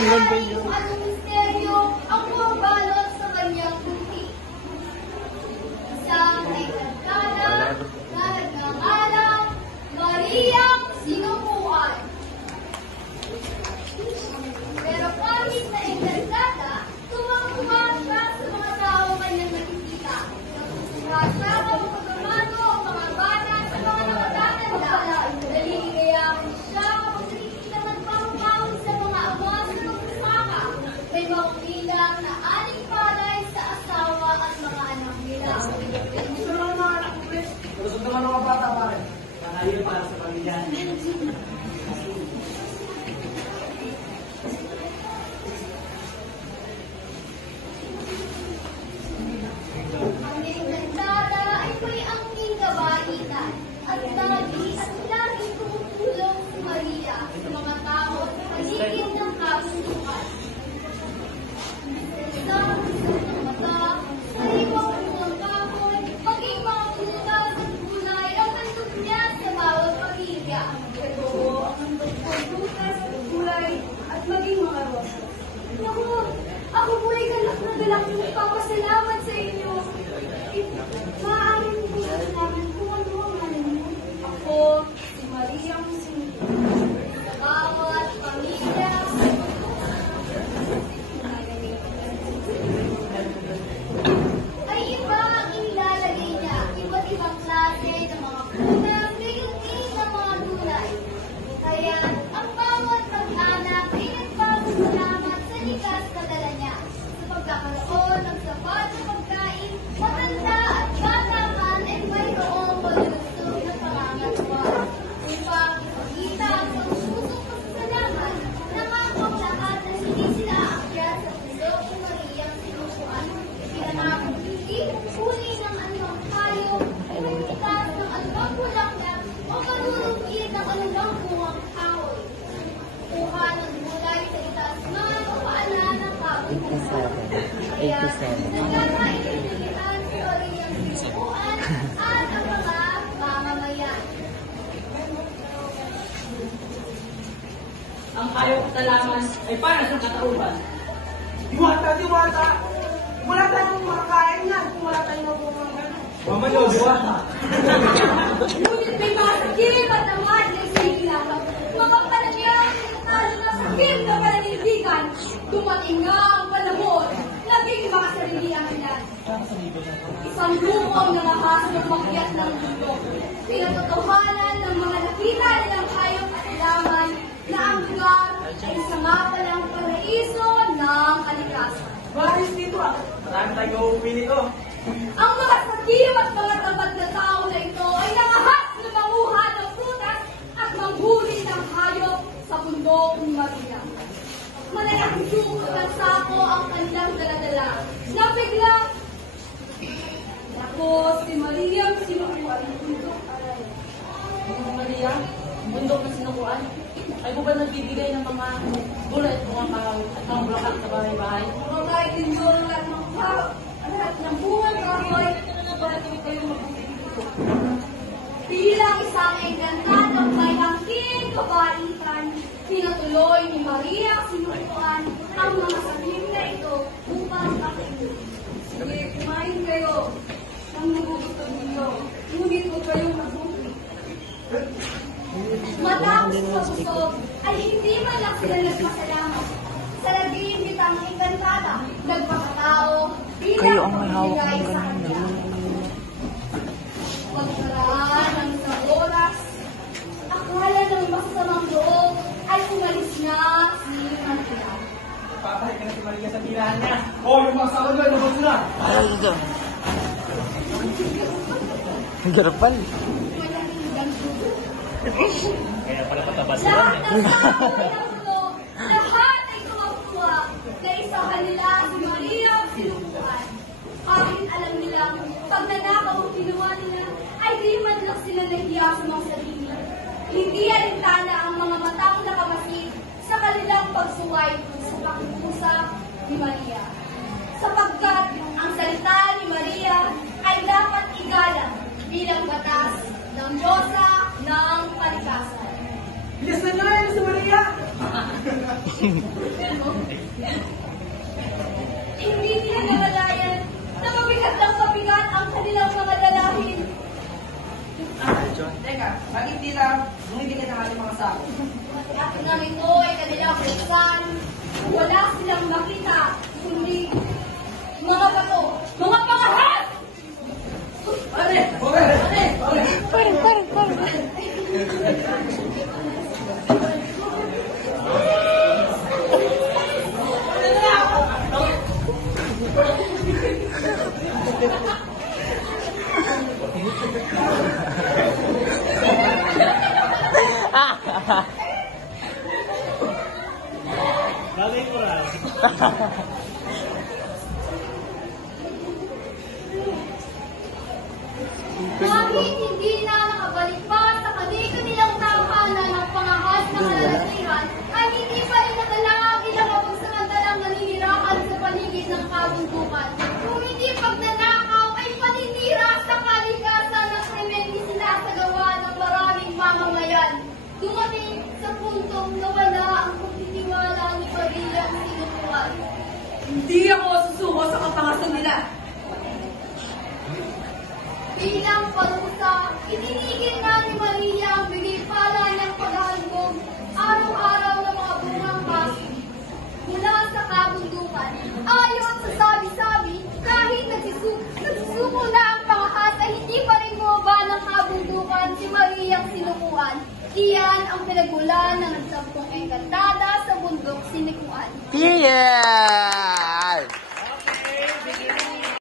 kung anong misteryo ang bumabalot sa kanyang buti. Isang encantada na nagngangalang Mariang Sinukuan. Pero kahit na encantada, tumang-tuma siya sa mga tao kanyang nakikita. Natutuwa siya kung pagkamano ang mga bata sa mga nakatatanda. Naliligayahan siya kapag nakikita nagpapawin sa mga ama sa lumpusaka. May makulilang na aling palay sa asawa at mga anak nila. Gusto naman mga anak ko, Chris. Gusto naman mga bata, pare. Panayo para sa pamilya. Ang encantada ay may angking kabaitan at lagi tumutulong si Maria sa mga tao at paligid ng kabundukan. Sa ng mata, sa ibang buong kahoy, maging mga butas at gulay ang nandun niya sa bawat pamilya. Ito ang nandun ng butas at gulay at maging mga rosa. Naku, ako po ay galak na papasalamat sa inyo. Maaaring po namin kung ano ang alam niyo. Ako, si Mariang Sinukuan. Sa bawat pamilya, ay iba ang ilalagay niya. Iba't ibang klase ng mga prutas, gayon din ng mga gulay. Kaya, ang bawat mag-anak ay nagpapasalamat sa likas na dala niya. Sa pagkakaroon ng sapat na pagkain, matanda at bata man ay mayroong malusog na pangangatwa. Upang makita ang pagsusok pasasalamat ng mga lahat na hindi sila aakyat sa puso ni Mariang Sinukuan. Pinangakong hindi huli ng anumang tayo, may titas ng anumang bulaklak o malulugid ng anumang buwang kahoy. Kuha ng gulay sa itaas man o paanan ng kabundukan. Kaya, nagkakaintindihan si Mariang Sinukuan at ang mga mamamayan. Ang hayop talaman ay para sa katauhan. Diwata! Wala tayong makakain yan kung wala tayong mabubuang gano'n. Mamayo, diwata! Ngunit may mga sakit at tamad na isigilaw. Mapagpanagyang talo na sakit na pananindigan. Dumating nga ang panahon. Naging mga sarili ang ilan. Isang grupo ang nangahas ng makyat ng mundo. Pinatotohanan ng mga nakita nilang hayop at alaman na ang lugar ay isa nga palang paraiso ng kalikasan. Baris dito ah. Marami tayong uuwi nito. Ang mga sakiw at mga tamad na tao na ito ay nangahas na manguha ng prutas at manghuli ng hayop sa bundok ni Maria. Malalaking sukot ng sako ang kanilang daladala. Nabigla, ako si Mariang Sinukuan ng bundok aray. Maria, bundok na Sinukuan, ay mo ba nagbibigay ng mga gulay at mga kahoy at mga bulaklak sa bahay-bahay? Mga itinyo lahat ng bunga kahoy para tuloy kayong magbibigay dito. Bilang isang engkantadong may angking kabaitan, pinatuloy ni Maria Sinukuan ang mga sakim na ito upang pakainin. Sige, kumain kayo ng nagugutom ninyo. Ngunit huwag kayong mabuti. Matapos sa busog, ay hindi man lang sila nagpasalamat. Sa laging bitang engkantada, nagpakatao bilang Kayo ang may hawak pagbigay ng sa ganun. kanya. Pagkaraan ng isang oras, akala ng masamang loob ay umalis na si Maria. Papahay ka na si Maria sa tirahan niya. Oh, yung mga asawa niyo, labas na. Ayaw dito. Ang garapan. Kaya pala patabas Lahat ng tao ay nagulo, lahat ay tuwag-tuwa na isa kanila si Maria Sinukuan. Kahit alam nilang pag nanakaw ang ginawa nila, ay di man lang sila nahiya sa mga sarili. Hindi alintana ang mga matang nakamasid sa kanilang pagsuway sa pakikusap ni Maria. Sapagkat ang salita ni Maria ay dapat igalang bilang batas ng Diyosa ng kalikasan. Bilis na nga yun si Maria! teka. Bakit tila bumili ka ng ating mga sako? At nang ito ay kanilang buksan, wala silang makita, kundi mga bato, mga pangahat! Pare! Pare! Pare! Kahit hindi na nakabalik pa sa kanilang tahanan ng pangahas na kalalakihan, ay hindi pa rin nadala ang ilang mapagsamantalang naninirahan sa paligid ng kabundukan. Kung hindi pagnanakaw ay paninira sa kalikasan ng krimen isinasagawa ng maraming mamamayan. Dumating sa puntong nawala ang pagtitiwala ni Maria ang sinukuan. Hindi ako susuko sa kapangasan nila. Bilang parusa, itinigil na ni Maria ang bigay-pala niyang paghahandog araw-araw ng mga bungang kaso mula sa kabundukan. Ayon sa sabi-sabi, kahit nagsusuko na ang pangahas ay hindi pa rin bumaba ng kabundukan si Mariang sinukuan. Iyan ang pinagmulan ng nagsampung engkantada sa bundok sinikuan. Yeah!